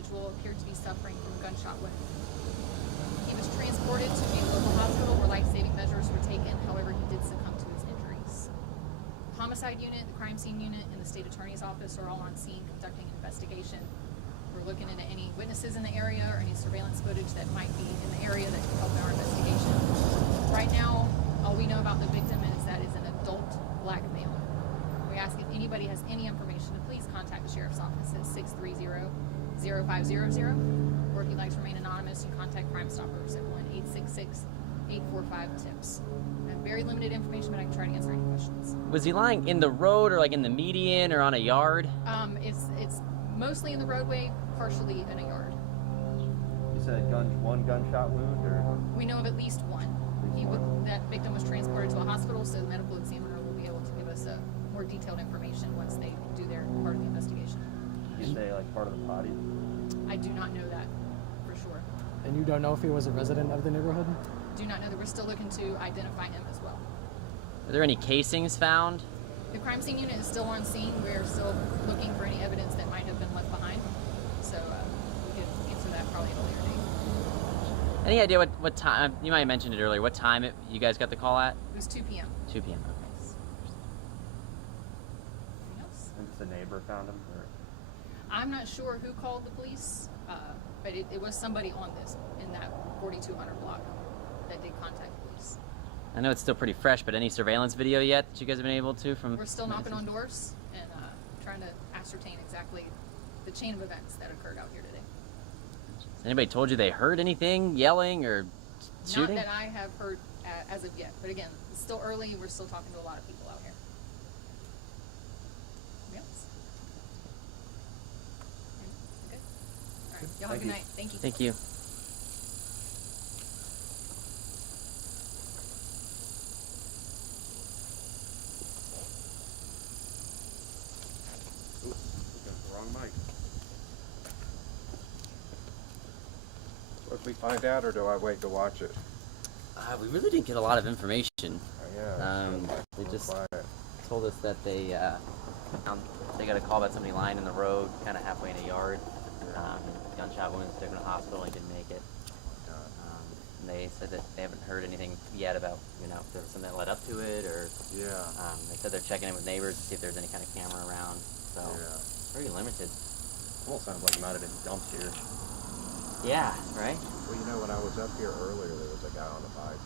individual appeared to be suffering from a gunshot wound. He was transported to a local hospital where life-saving measures were taken. However, he did succumb to his injuries. The homicide unit, the crime scene unit, and the state attorney's office are all on scene conducting an investigation. We're looking into any witnesses in the area or any surveillance footage that might be in the area that can help in our investigation. Right now, all we know about the victim is that is an adult black male. We ask if anybody has any information to please contact the Sheriff's Office at 630-0500, or if you'd like to remain anonymous, you contact Crime Stoppers at 1-866-845-TIPS. I have very limited information, but I can try to answer any questions. Was he lying in the road or like in the median or on a yard? It's mostly in the roadway, partially in a yard. You said one gunshot wound, or? We know of at least one. That victim was transported to a hospital, so the medical examiner will be able to give us more detailed information once they do their part of the investigation. You say like part of the body? I do not know that for sure. And you don't know if he was a resident of the neighborhood? Do not know that. We're still looking to identify him as well. Are there any casings found? The crime scene unit is still on scene. We're still looking for any evidence that might have been left behind. So we can answer that probably at a later date. Any idea what time, you might have mentioned it earlier, what time you guys got the call at? It was 2 p.m. 2 p.m. Okay. Anything else? And just a neighbor found him? Or? I'm not sure who called the police, but it was somebody on this, in that 4200 block that did contact police. I know it's still pretty fresh, but any surveillance video yet that you guys have been able to from? We're still knocking on doors and trying to ascertain exactly the chain of events that occurred out here today. Has anybody told you they heard anything, yelling or shooting? Not that I have heard as of yet, but again, it's still early. We're still talking to a lot of people out here. Anything else? Okay. All right. Y'all have a good night. Thank you. Thank you. Ooh, got the wrong mic. Supposed we find out, or do I wait to watch it? We really didn't get a lot of information. Yeah. They just told us that they got a call about somebody lying in the road, kind of halfway in a yard. Gunshot wounds, took him to the hospital, he didn't make it. And they said that they haven't heard anything yet about, if there was something that led up to it, or they said they're checking in with neighbors to see if there's any kind of camera around. So very limited. Almost sounds like he might have been dumped here. Yeah, right? Well, when I was up here earlier, there was a guy on a bike